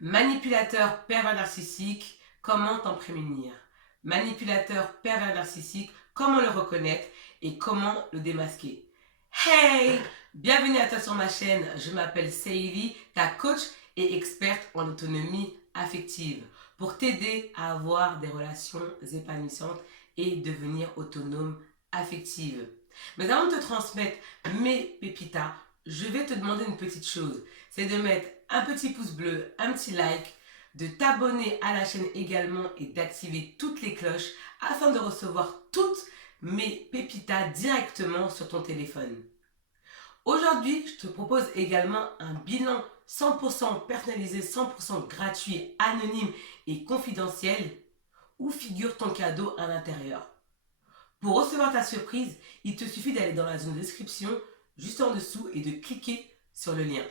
Manipulateur pervers narcissique, comment t'en prémunir? Manipulateur pervers narcissique, comment le reconnaître et comment le démasquer? Hey! Bienvenue à toi sur ma chaîne, je m'appelle Seili, ta coach et experte en autonomie affective pour t'aider à avoir des relations épanouissantes et devenir autonome affective. Mais avant de te transmettre mes pépitas, je vais te demander une petite chose, c'est de mettre un petit pouce bleu, un petit like, de t'abonner à la chaîne également et d'activer toutes les cloches afin de recevoir toutes mes pépitas directement sur ton téléphone. Aujourd'hui, je te propose également un bilan 100% personnalisé, 100% gratuit, anonyme et confidentiel où figure ton cadeau à l'intérieur. Pour recevoir ta surprise, il te suffit d'aller dans la zone de description juste en dessous et de cliquer sur le lien.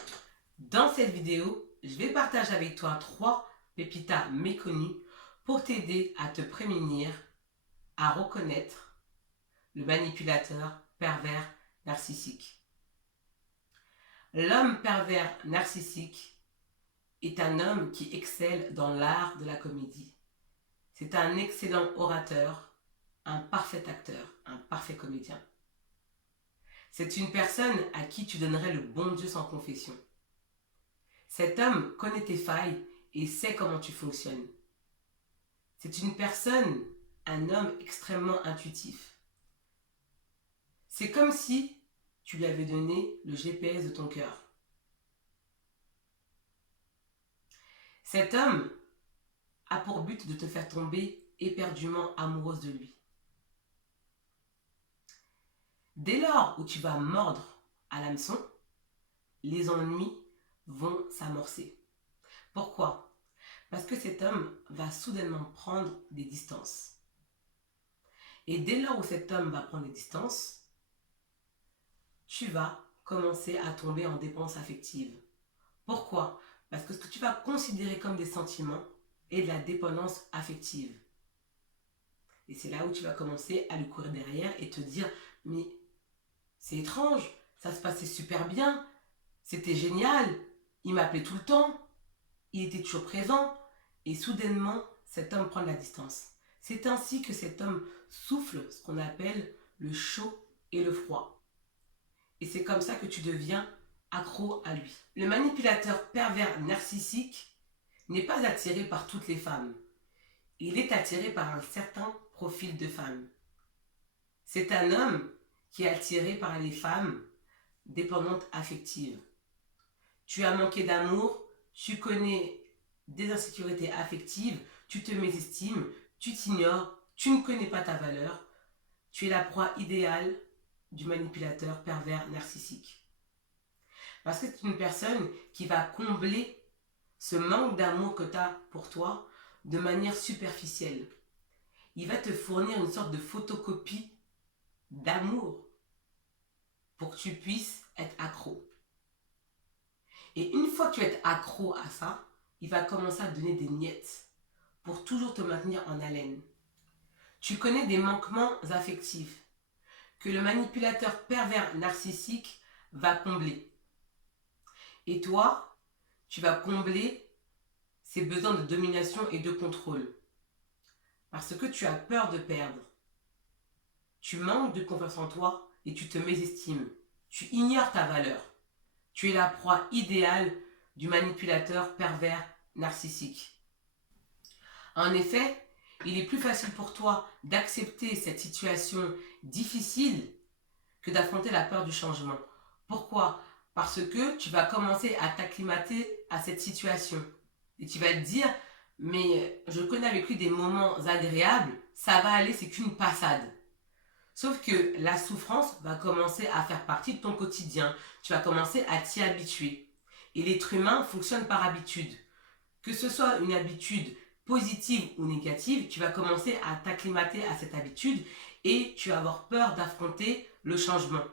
Dans cette vidéo, je vais partager avec toi 3 pépitas méconnues pour t'aider à te prémunir, à reconnaître le manipulateur pervers narcissique. L'homme pervers narcissique est un homme qui excelle dans l'art de la comédie. C'est un excellent orateur, un parfait acteur, un parfait comédien. C'est une personne à qui tu donnerais le bon Dieu sans confession. Cet homme connaît tes failles et sait comment tu fonctionnes. C'est une personne, un homme extrêmement intuitif. C'est comme si tu lui avais donné le GPS de ton cœur. Cet homme a pour but de te faire tomber éperdument amoureuse de lui. Dès lors où tu vas mordre à l'hameçon, les ennuis vont s'amorcer. Pourquoi? Parce que cet homme va soudainement prendre des distances. Et dès lors où cet homme va prendre des distances, tu vas commencer à tomber en dépendance affective. Pourquoi? Parce que ce que tu vas considérer comme des sentiments est de la dépendance affective. Et c'est là où tu vas commencer à lui courir derrière et te dire « Mais c'est étrange, ça se passait super bien, c'était génial, il m'appelait tout le temps, il était toujours présent. » Et soudainement, cet homme prend de la distance. C'est ainsi que cet homme souffle ce qu'on appelle le chaud et le froid. Et c'est comme ça que tu deviens accro à lui. Le manipulateur pervers narcissique n'est pas attiré par toutes les femmes. Il est attiré par un certain profil de femme. C'est un homme qui est attiré par les femmes dépendantes affectives. Tu as manqué d'amour, tu connais des insécurités affectives, tu te mésestimes, tu t'ignores, tu ne connais pas ta valeur, tu es la proie idéale du manipulateur pervers narcissique. Parce que c'est une personne qui va combler ce manque d'amour que tu as pour toi de manière superficielle. Il va te fournir une sorte de photocopie d'amour pour que tu puisses être accro. Et une fois que tu es accro à ça, il va commencer à te donner des miettes pour toujours te maintenir en haleine. Tu connais des manquements affectifs que le manipulateur pervers narcissique va combler. Et toi, tu vas combler ces besoins de domination et de contrôle. Parce que tu as peur de perdre. Tu manques de confiance en toi et tu te mésestimes. Tu ignores ta valeur. Tu es la proie idéale du manipulateur pervers narcissique. En effet, il est plus facile pour toi d'accepter cette situation difficile que d'affronter la peur du changement. Pourquoi? Parce que tu vas commencer à t'acclimater à cette situation. Et tu vas te dire, mais je connais avec lui des moments agréables, ça va aller, c'est qu'une passade. Sauf que la souffrance va commencer à faire partie de ton quotidien. Tu vas commencer à t'y habituer. Et l'être humain fonctionne par habitude. Que ce soit une habitude positive ou négative, tu vas commencer à t'acclimater à cette habitude et tu vas avoir peur d'affronter le changement.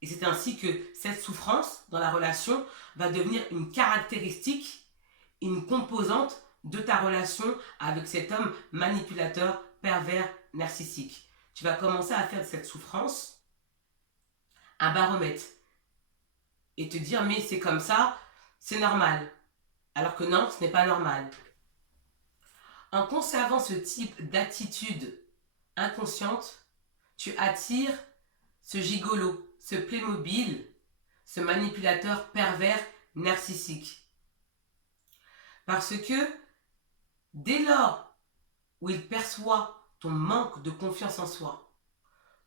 Et c'est ainsi que cette souffrance dans la relation va devenir une caractéristique, une composante de ta relation avec cet homme manipulateur, pervers, narcissique. Tu vas commencer à faire de cette souffrance un baromètre et te dire mais c'est comme ça, c'est normal. Alors que non, ce n'est pas normal. En conservant ce type d'attitude inconsciente, tu attires ce gigolo, ce Playmobil, ce manipulateur pervers narcissique. Parce que dès lors où il perçoit ton manque de confiance en soi,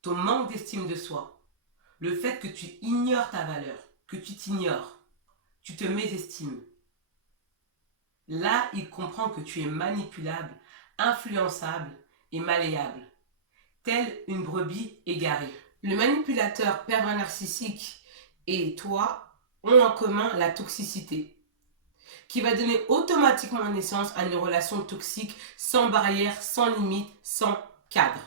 ton manque d'estime de soi, le fait que tu ignores ta valeur, que tu t'ignores, tu te mésestimes, là il comprend que tu es manipulable, influençable et malléable, telle une brebis égarée. Le manipulateur pervers narcissique et toi ont en commun la toxicité, qui va donner automatiquement naissance à une relation toxique sans barrière, sans limite, sans cadre.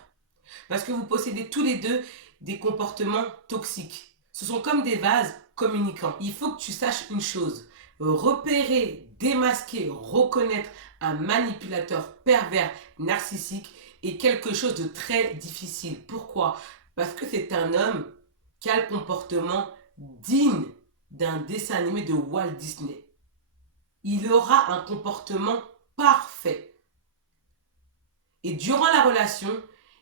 Parce que vous possédez tous les deux des comportements toxiques. Ce sont comme des vases communicants. Il faut que tu saches une chose. Repérer, démasquer, reconnaître un manipulateur pervers narcissique est quelque chose de très difficile. Pourquoi? Parce que c'est un homme qui a le comportement digne d'un dessin animé de Walt Disney. Il aura un comportement parfait. Et durant la relation,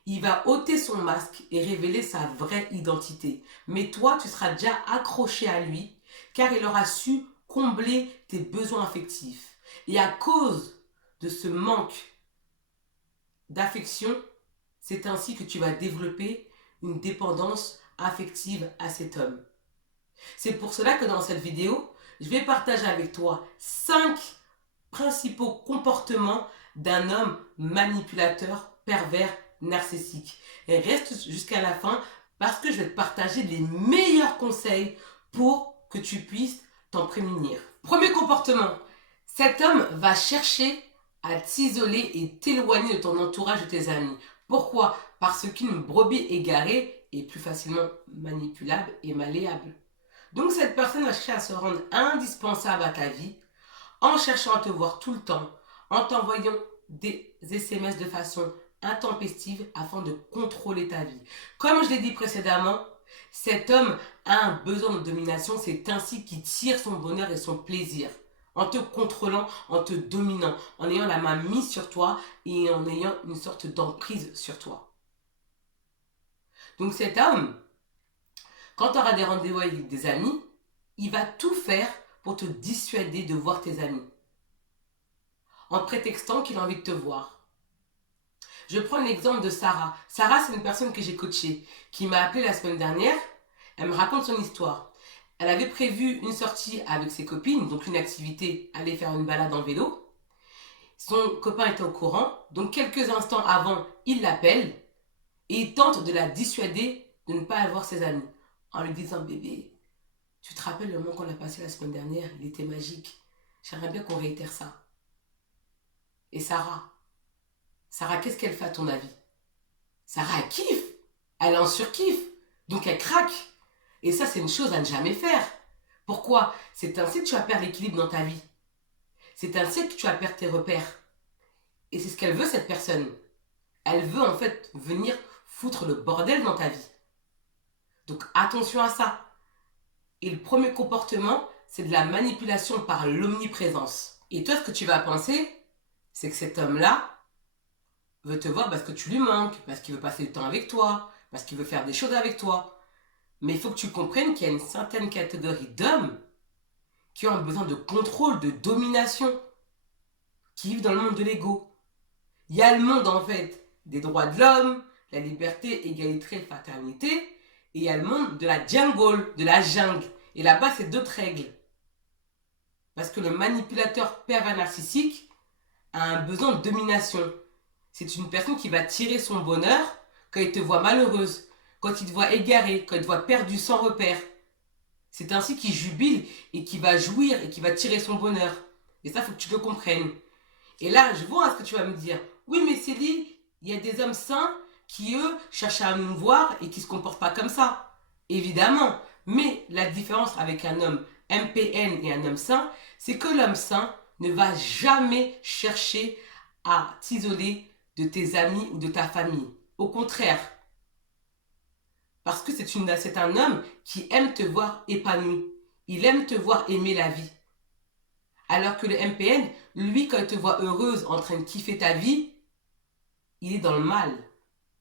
il va ôter son masque et révéler sa vraie identité. Mais toi, tu seras déjà accroché à lui car il aura su combler tes besoins affectifs. Et à cause de ce manque d'affection, c'est ainsi que tu vas développer une dépendance affective à cet homme. C'est pour cela que dans cette vidéo, je vais partager avec toi 5 principaux comportements d'un homme manipulateur, pervers, narcissique. Et reste jusqu'à la fin parce que je vais te partager les meilleurs conseils pour que tu puisses t'en prémunir. Premier comportement, cet homme va chercher à t'isoler et t'éloigner de ton entourage, de tes amis. Pourquoi? Parce qu'une brebis égarée est plus facilement manipulable et malléable. Donc cette personne va chercher à se rendre indispensable à ta vie en cherchant à te voir tout le temps, en t'envoyant des SMS de façon intempestive afin de contrôler ta vie. Comme je l'ai dit précédemment, cet homme a un besoin de domination, c'est ainsi qu'il tire son bonheur et son plaisir. En te contrôlant, en te dominant, en ayant la main mise sur toi et en ayant une sorte d'emprise sur toi. Donc cet homme, quand tu auras des rendez-vous avec des amis, il va tout faire pour te dissuader de voir tes amis, en prétextant qu'il a envie de te voir. Je prends l'exemple de Sarah. Sarah, c'est une personne que j'ai coachée, qui m'a appelée la semaine dernière. Elle me raconte son histoire. Elle avait prévu une sortie avec ses copines, donc une activité, aller faire une balade en vélo. Son copain était au courant, donc quelques instants avant, il l'appelle et il tente de la dissuader de ne pas aller voir ses amis, en lui disant: bébé, tu te rappelles le moment qu'on a passé la semaine dernière? Il était magique. J'aimerais bien qu'on réitère ça. Et Sarah, qu'est-ce qu'elle fait à ton avis? Sarah, elle kiffe. Elle est en surkiff. Donc elle craque. Et ça, c'est une chose à ne jamais faire. Pourquoi? C'est ainsi que tu vas perdre l'équilibre dans ta vie. C'est ainsi que tu vas perdre tes repères. Et c'est ce qu'elle veut, cette personne. Elle veut en fait venir foutre le bordel dans ta vie. Donc attention à ça. Et le premier comportement, c'est de la manipulation par l'omniprésence. Et toi, ce que tu vas penser, c'est que cet homme-là veut te voir parce que tu lui manques, parce qu'il veut passer du temps avec toi, parce qu'il veut faire des choses avec toi. Mais il faut que tu comprennes qu'il y a une certaine catégorie d'hommes qui ont un besoin de contrôle, de domination, qui vivent dans le monde de l'ego. Il y a le monde, en fait, des droits de l'homme, la liberté, égalité, fraternité, et il y a le monde de la jungle, de la jungle. Et là-bas, c'est d'autres règles. Parce que le manipulateur pervers narcissique a un besoin de domination. C'est une personne qui va tirer son bonheur quand il te voit malheureuse, quand il te voit égarée, quand il te voit perdue sans repère. C'est ainsi qu'il jubile et qu'il va jouir et qu'il va tirer son bonheur. Et ça, il faut que tu le comprennes. Et là, je vois ce que tu vas me dire. Oui, mais Céline, il y a des hommes sains qui, eux, cherchent à nous voir et qui ne se comportent pas comme ça. Évidemment. Mais la différence avec un homme MPN et un homme sain, c'est que l'homme sain ne va jamais chercher à t'isoler de tes amis ou de ta famille. Au contraire. Parce que c'est un homme qui aime te voir épanoui. Il aime te voir aimer la vie. Alors que le MPN, lui, quand il te voit heureuse, en train de kiffer ta vie, il est dans le mal.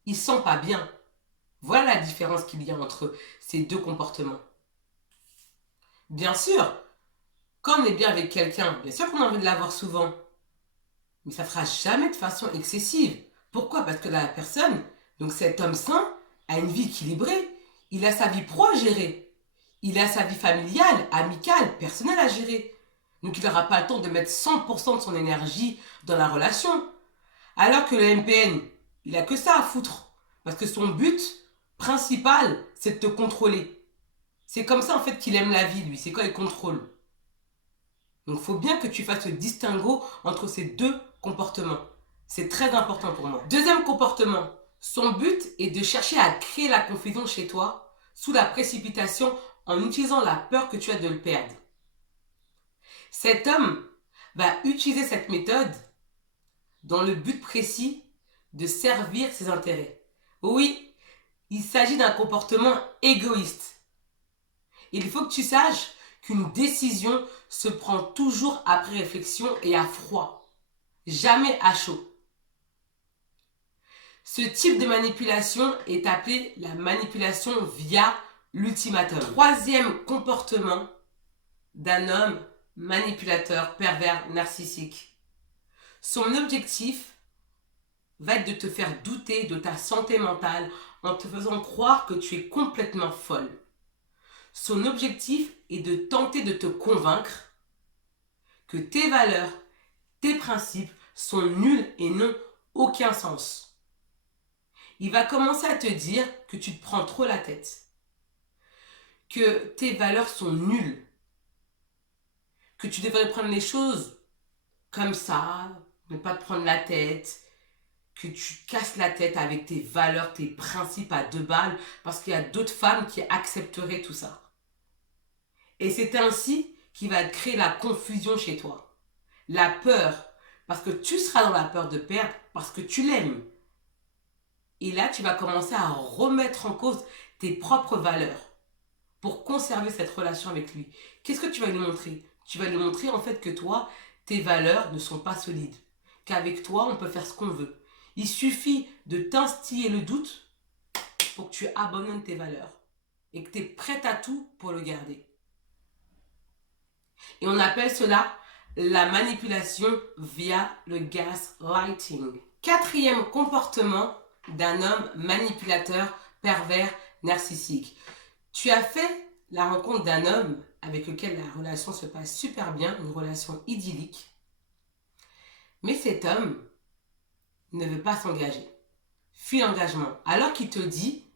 Il sent pas bien. Voilà la différence qu'il y a entre ces deux comportements. Bien sûr, quand on est bien avec quelqu'un, bien sûr qu'on a envie de l'avoir souvent. Mais ça ne fera jamais de façon excessive. Pourquoi? Parce que la personne, donc cet homme sain, a une vie équilibrée. Il a sa vie pro à gérer. Il a sa vie familiale, amicale, personnelle à gérer. Donc il n'aura pas le temps de mettre 100% de son énergie dans la relation. Alors que le MPN, il n'a que ça à foutre. Parce que son but principal, c'est de te contrôler. C'est comme ça en fait qu'il aime la vie, lui. C'est quand il contrôle. Donc il faut bien que tu fasses le distinguo entre ces deux comportements. C'est très important pour moi. Deuxième comportement. Son but est de chercher à créer la confusion chez toi sous la précipitation en utilisant la peur que tu as de le perdre. Cet homme va utiliser cette méthode dans le but précis de servir ses intérêts. Oui, il s'agit d'un comportement égoïste. Il faut que tu saches qu'une décision se prend toujours après réflexion et à froid, jamais à chaud. Ce type de manipulation est appelé la manipulation via l'ultimatum. Troisième comportement d'un homme manipulateur, pervers, narcissique. Son objectif va être de te faire douter de ta santé mentale en te faisant croire que tu es complètement folle. Son objectif est de tenter de te convaincre que tes valeurs, tes principes sont nuls et n'ont aucun sens. Il va commencer à te dire que tu te prends trop la tête, que tes valeurs sont nulles, que tu devrais prendre les choses comme ça, ne pas te prendre la tête, que tu casses la tête avec tes valeurs, tes principes à 2 balles, parce qu'il y a d'autres femmes qui accepteraient tout ça. Et c'est ainsi qu'il va créer la confusion chez toi. La peur, parce que tu seras dans la peur de perdre, parce que tu l'aimes. Et là, tu vas commencer à remettre en cause tes propres valeurs pour conserver cette relation avec lui. Qu'est-ce que tu vas lui montrer? Tu vas lui montrer en fait que toi, tes valeurs ne sont pas solides. Qu'avec toi, on peut faire ce qu'on veut. Il suffit de t'instiller le doute pour que tu abandonnes tes valeurs et que tu es prête à tout pour le garder. Et on appelle cela la manipulation via le gaslighting. Quatrième comportement d'un homme manipulateur, pervers, narcissique. Tu as fait la rencontre d'un homme avec lequel la relation se passe super bien, une relation idyllique. Mais cet homme ne veut pas s'engager. Fuit l'engagement, alors qu'il te dit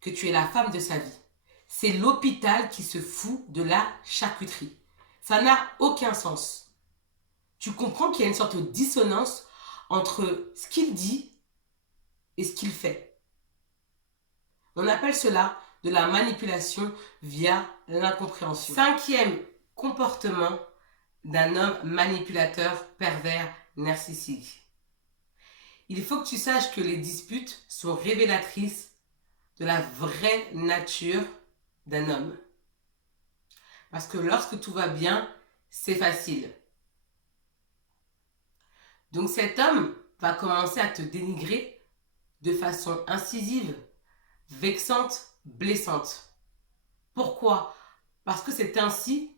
que tu es la femme de sa vie. C'est l'hôpital qui se fout de la charcuterie. Ça n'a aucun sens. Tu comprends qu'il y a une sorte de dissonance entre ce qu'il dit et ce qu'il fait. On appelle cela de la manipulation via l'incompréhension. Cinquième comportement d'un homme manipulateur, pervers, narcissique. Il faut que tu saches que les disputes sont révélatrices de la vraie nature d'un homme. Parce que lorsque tout va bien, c'est facile. Donc cet homme va commencer à te dénigrer de façon incisive, vexante, blessante. Pourquoi? Parce que c'est ainsi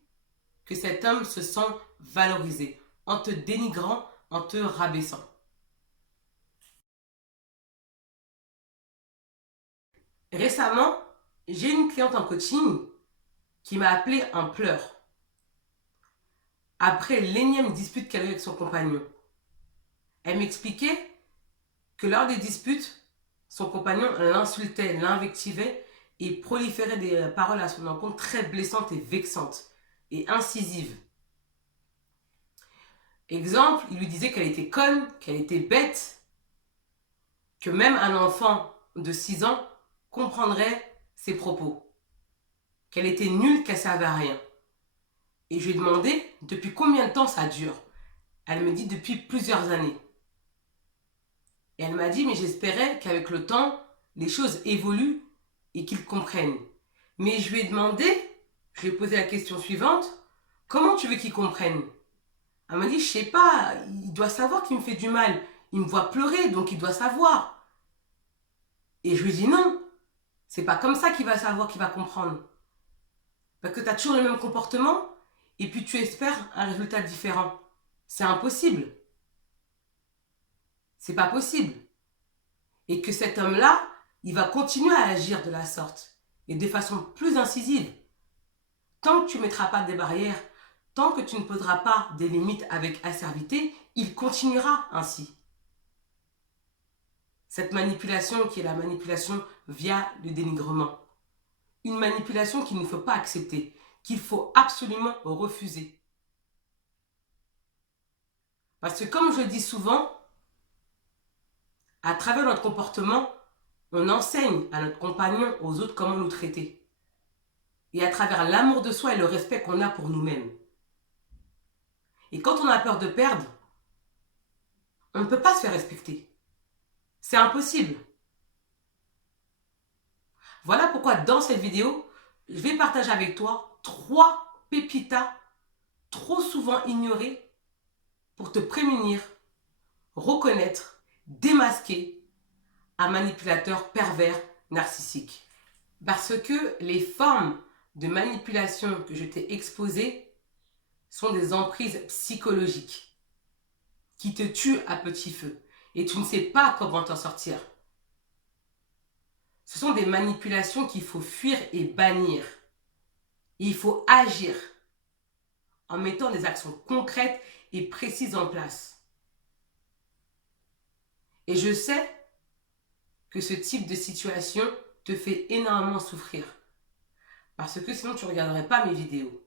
que cet homme se sent valorisé, en te dénigrant, en te rabaissant. Récemment, j'ai une cliente en coaching qui m'a appelé en pleurs après l'énième dispute qu'elle a eu avec son compagnon. Elle m'expliquait que lors des disputes, son compagnon l'insultait, l'invectivait et proliférait des paroles à son encontre très blessantes et vexantes et incisives. Exemple, il lui disait qu'elle était conne, qu'elle était bête, que même un enfant de 6 ans comprendrait ses propos, qu'elle était nulle, qu'elle ne servait à rien. Et je lui ai demandé depuis combien de temps ça dure. Elle me dit depuis plusieurs années. Et elle m'a dit, mais j'espérais qu'avec le temps, les choses évoluent et qu'ils comprennent. Mais je lui ai demandé, je lui ai posé la question suivante, comment tu veux qu'ils comprennent? Elle m'a dit, je sais pas, il doit savoir qu'il me fait du mal. Il me voit pleurer, donc il doit savoir. Et je lui dis non, c'est pas comme ça qu'il va savoir, qu'il va comprendre. Parce que tu as toujours le même comportement et puis tu espères un résultat différent. C'est impossible. C'est pas possible. Et que cet homme-là, il va continuer à agir de la sorte et de façon plus incisive. Tant que tu ne mettras pas des barrières, tant que tu ne poseras pas des limites avec acervité, il continuera ainsi. Cette manipulation qui est la manipulation via le dénigrement. Une manipulation qu'il ne faut pas accepter, qu'il faut absolument refuser. Parce que comme je le dis souvent, à travers notre comportement, on enseigne à notre compagnon, aux autres, comment nous traiter. Et à travers l'amour de soi et le respect qu'on a pour nous-mêmes. Et quand on a peur de perdre, on ne peut pas se faire respecter. C'est impossible. Voilà pourquoi dans cette vidéo, je vais partager avec toi 3 pépitas trop souvent ignorées pour te prémunir, reconnaître, démasquer un manipulateur pervers narcissique. Parce que les formes de manipulation que je t'ai exposées sont des emprises psychologiques qui te tuent à petit feu et tu ne sais pas comment t'en sortir. Ce sont des manipulations qu'il faut fuir et bannir. Il faut agir en mettant des actions concrètes et précises en place. Et je sais que ce type de situation te fait énormément souffrir. Parce que sinon tu ne regarderais pas mes vidéos.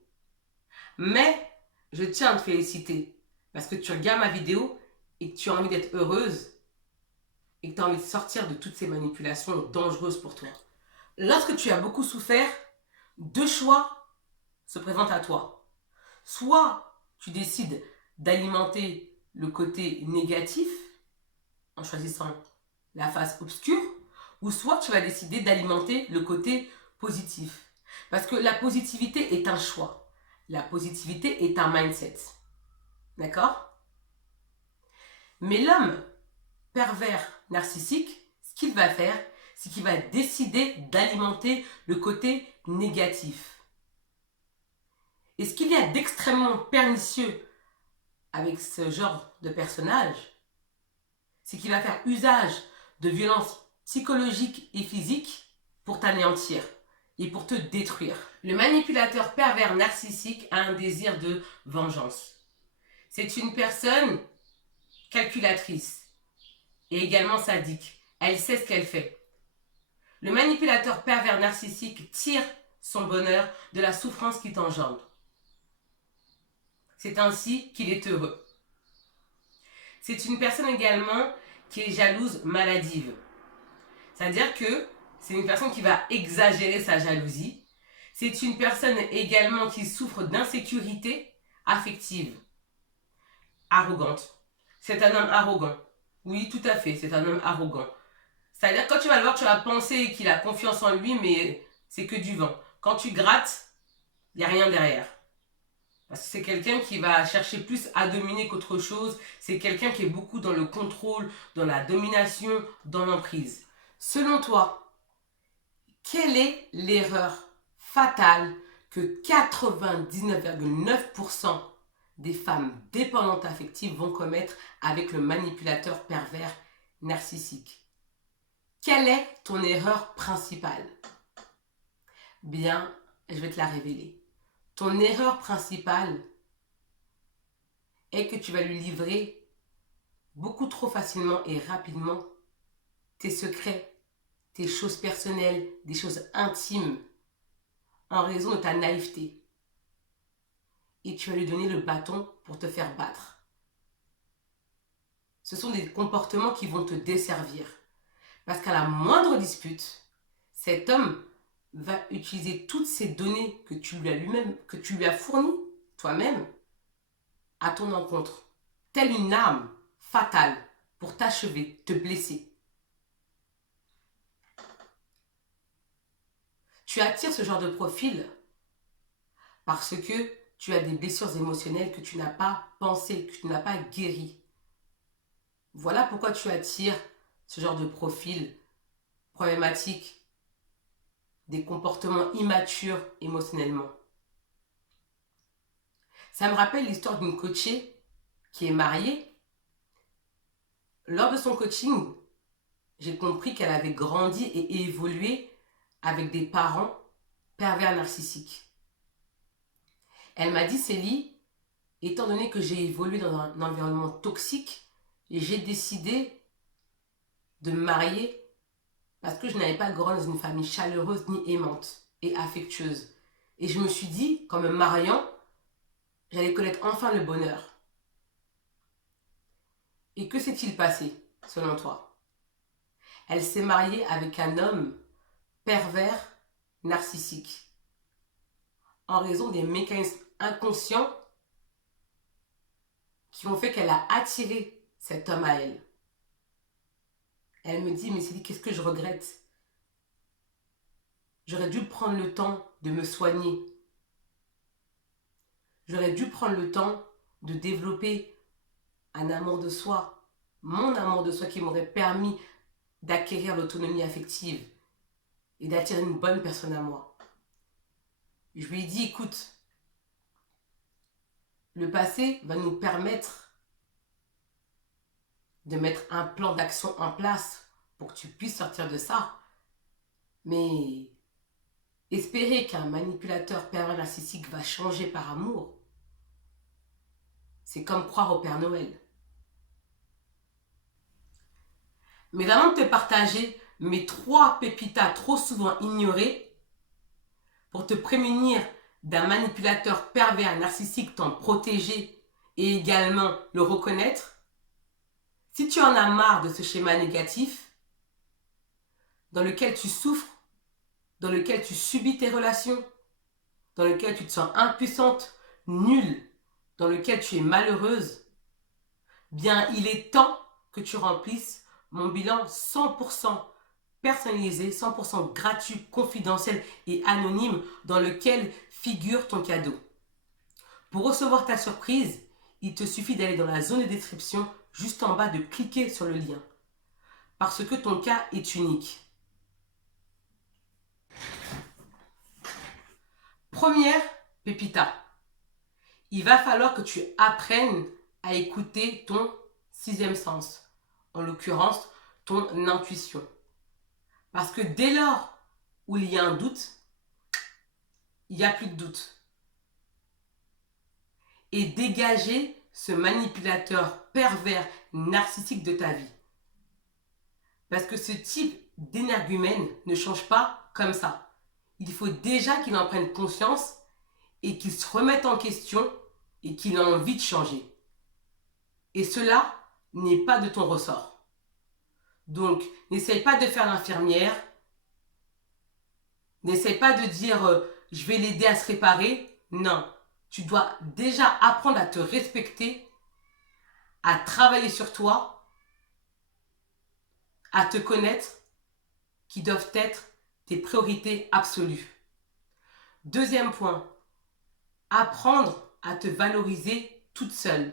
Mais je tiens à te féliciter. Parce que tu regardes ma vidéo et que tu as envie d'être heureuse et que tu as envie de sortir de toutes ces manipulations dangereuses pour toi. Lorsque tu as beaucoup souffert, 2 choix se présentent à toi. Soit tu décides d'alimenter le côté négatif en choisissant la face obscure, ou soit tu vas décider d'alimenter le côté positif. Parce que la positivité est un choix. La positivité est un mindset. D'accord? Mais l'homme pervers narcissique, ce qu'il va faire, c'est qu'il va décider d'alimenter le côté négatif. Et ce qu'il y a d'extrêmement pernicieux avec ce genre de personnage, c'est qu'il va faire usage de violences psychologiques et physiques pour t'anéantir et pour te détruire. Le manipulateur pervers narcissique a un désir de vengeance. C'est une personne calculatrice et également sadique. Elle sait ce qu'elle fait. Le manipulateur pervers narcissique tire son bonheur de la souffrance qu'il t'engendre. C'est ainsi qu'il est heureux. C'est une personne également qui est jalouse maladive. C'est-à-dire que c'est une personne qui va exagérer sa jalousie. C'est une personne également qui souffre d'insécurité affective. Arrogante. C'est un homme arrogant. Oui, tout à fait, c'est un homme arrogant. C'est-à-dire que quand tu vas le voir, tu vas penser qu'il a confiance en lui, mais c'est que du vent. Quand tu grattes, il n'y a rien derrière. Parce que c'est quelqu'un qui va chercher plus à dominer qu'autre chose. C'est quelqu'un qui est beaucoup dans le contrôle, dans la domination, dans l'emprise. Selon toi, quelle est l'erreur fatale que 99,9% des femmes dépendantes affectives vont commettre avec le manipulateur pervers narcissique? Quelle est ton erreur principale? Bien, je vais te la révéler. Ton erreur principale est que tu vas lui livrer beaucoup trop facilement et rapidement tes secrets, tes choses personnelles, des choses intimes, en raison de ta naïveté. Et tu vas lui donner le bâton pour te faire battre. Ce sont des comportements qui vont te desservir. Parce qu'à la moindre dispute, cet homme va utiliser toutes ces données que tu lui as fournies toi-même à ton encontre, telle une arme fatale pour t'achever, te blesser. Tu attires ce genre de profil parce que tu as des blessures émotionnelles que tu n'as pas pensées, que tu n'as pas guéries. Voilà pourquoi tu attires ce genre de profil problématique, des comportements immatures émotionnellement. Ça me rappelle l'histoire d'une coachée qui est mariée. Lors de son coaching, j'ai compris qu'elle avait grandi et évolué avec des parents pervers narcissiques. Elle m'a dit, Célie, étant donné que j'ai évolué dans un environnement toxique, j'ai décidé de me marier parce que je n'avais pas grandi dans une famille chaleureuse ni aimante et affectueuse. Et je me suis dit qu'en me mariant, j'allais connaître enfin le bonheur. Et que s'est-il passé, selon toi? Elle s'est mariée avec un homme pervers narcissique en raison des mécanismes inconscients qui ont fait qu'elle a attiré cet homme à elle. Elle me dit, mais Céline, qu'est-ce que je regrette? J'aurais dû prendre le temps de me soigner. J'aurais dû prendre le temps de développer un amour de soi, mon amour de soi qui m'aurait permis d'acquérir l'autonomie affective et d'attirer une bonne personne à moi. Je lui ai dit, écoute, le passé va nous permettre de mettre un plan d'action en place pour que tu puisses sortir de ça. Mais espérer qu'un manipulateur pervers narcissique va changer par amour, c'est comme croire au Père Noël. Mais avant de te partager mes 3 pépitas trop souvent ignorées pour te prémunir d'un manipulateur pervers narcissique, t'en protéger et également le reconnaître, si tu en as marre de ce schéma négatif dans lequel tu souffres, dans lequel tu subis tes relations, dans lequel tu te sens impuissante, nulle, dans lequel tu es malheureuse, bien il est temps que tu remplisses mon bilan 100% personnalisé, 100% gratuit, confidentiel et anonyme dans lequel figure ton cadeau. Pour recevoir ta surprise, il te suffit d'aller dans la zone de description juste en bas, de cliquer sur le lien. Parce que ton cas est unique. Première pépita. Il va falloir que tu apprennes à écouter ton 6e sens. En l'occurrence, ton intuition. Parce que dès lors où il y a un doute, il n'y a plus de doute. Et dégager ce manipulateur pervers narcissique de ta vie. Parce que ce type d'énergumène ne change pas comme ça. Il faut déjà qu'il en prenne conscience et qu'il se remette en question et qu'il ait envie de changer. Et cela n'est pas de ton ressort. Donc, n'essaye pas de faire l'infirmière. N'essaye pas de dire je vais l'aider à se réparer. Non, tu dois déjà apprendre à te respecter, à travailler sur toi, à te connaître, qui doivent être tes priorités absolues. 2e point, apprendre à te valoriser toute seule,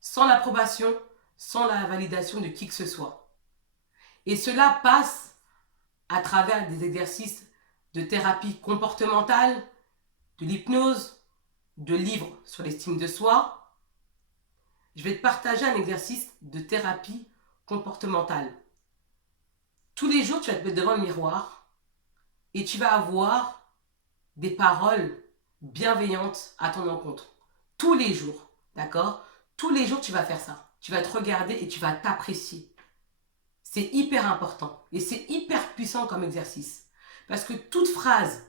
sans l'approbation, sans la validation de qui que ce soit. Et cela passe à travers des exercices de thérapie comportementale, de l'hypnose, de livres sur l'estime de soi. Je vais te partager un exercice de thérapie comportementale. Tous les jours, tu vas te mettre devant le miroir et tu vas avoir des paroles bienveillantes à ton encontre. Tous les jours, d'accord? Tous les jours, tu vas faire ça. Tu vas te regarder et tu vas t'apprécier. C'est hyper important et c'est hyper puissant comme exercice. Parce que toute phrase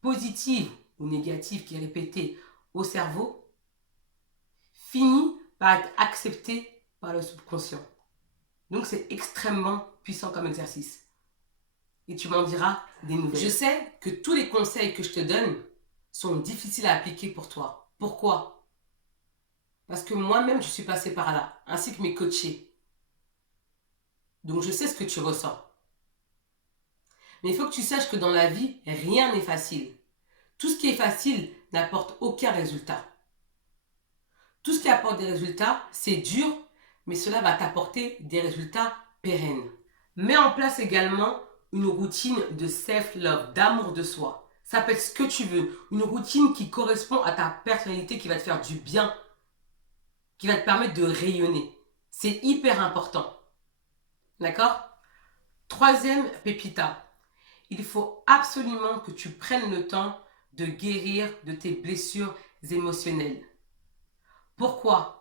positive ou négative qui est répétée au cerveau finit par être acceptée par le subconscient. Donc c'est extrêmement puissant comme exercice. Et tu m'en diras des nouvelles. Je sais que tous les conseils que je te donne sont difficiles à appliquer pour toi. Pourquoi? Parce que moi-même, je suis passée par là, ainsi que mes coachés. Donc je sais ce que tu ressens. Mais il faut que tu saches que dans la vie, rien n'est facile. Tout ce qui est facile n'apporte aucun résultat. Tout ce qui apporte des résultats, c'est dur, mais cela va t'apporter des résultats pérennes. Mets en place également une routine de self-love, d'amour de soi. Ça peut être ce que tu veux. Une routine qui correspond à ta personnalité, qui va te faire du bien, qui va te permettre de rayonner. C'est hyper important. D'accord? Troisième pépita. Il faut absolument que tu prennes le temps de guérir de tes blessures émotionnelles. Pourquoi?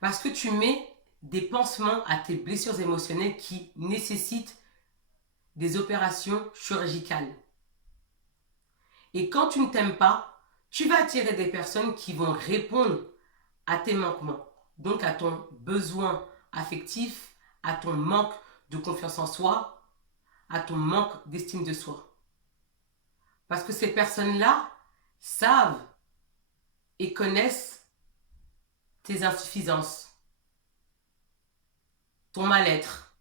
Parce que tu mets des pansements à tes blessures émotionnelles qui nécessitent des opérations chirurgicales. Et quand tu ne t'aimes pas, tu vas attirer des personnes qui vont répondre à tes manquements, donc à ton besoin affectif, à ton manque de confiance en soi, à ton manque d'estime de soi. Parce que ces personnes-là savent et connaissent tes insuffisances, ton mal-être.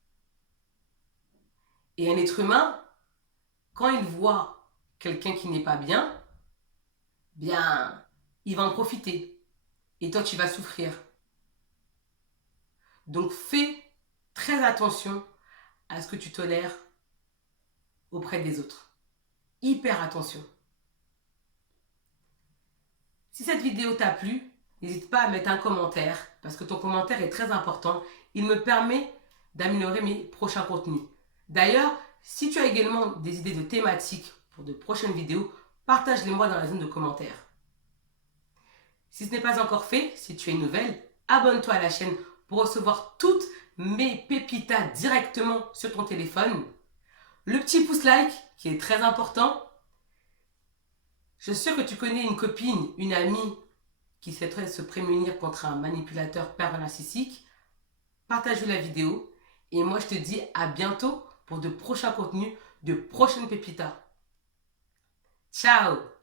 Et un être humain, quand il voit quelqu'un qui n'est pas bien, bien, il va en profiter. Et toi, tu vas souffrir. Donc, fais très attention à ce que tu tolères auprès des autres. Hyper attention. Si cette vidéo t'a plu, n'hésite pas à mettre un commentaire parce que ton commentaire est très important. Il me permet d'améliorer mes prochains contenus. D'ailleurs, si tu as également des idées de thématiques pour de prochaines vidéos, partage-les-moi dans la zone de commentaires. Si ce n'est pas encore fait, si tu es nouvelle, abonne-toi à la chaîne pour recevoir toutes mes pépitas directement sur ton téléphone. Le petit pouce like qui est très important. Je suis sûre que tu connais une copine, une amie qui souhaiterait se prémunir contre un manipulateur pervers narcissique. Partage la vidéo et moi je te dis à bientôt pour de prochains contenus, de prochaines pépitas. Ciao!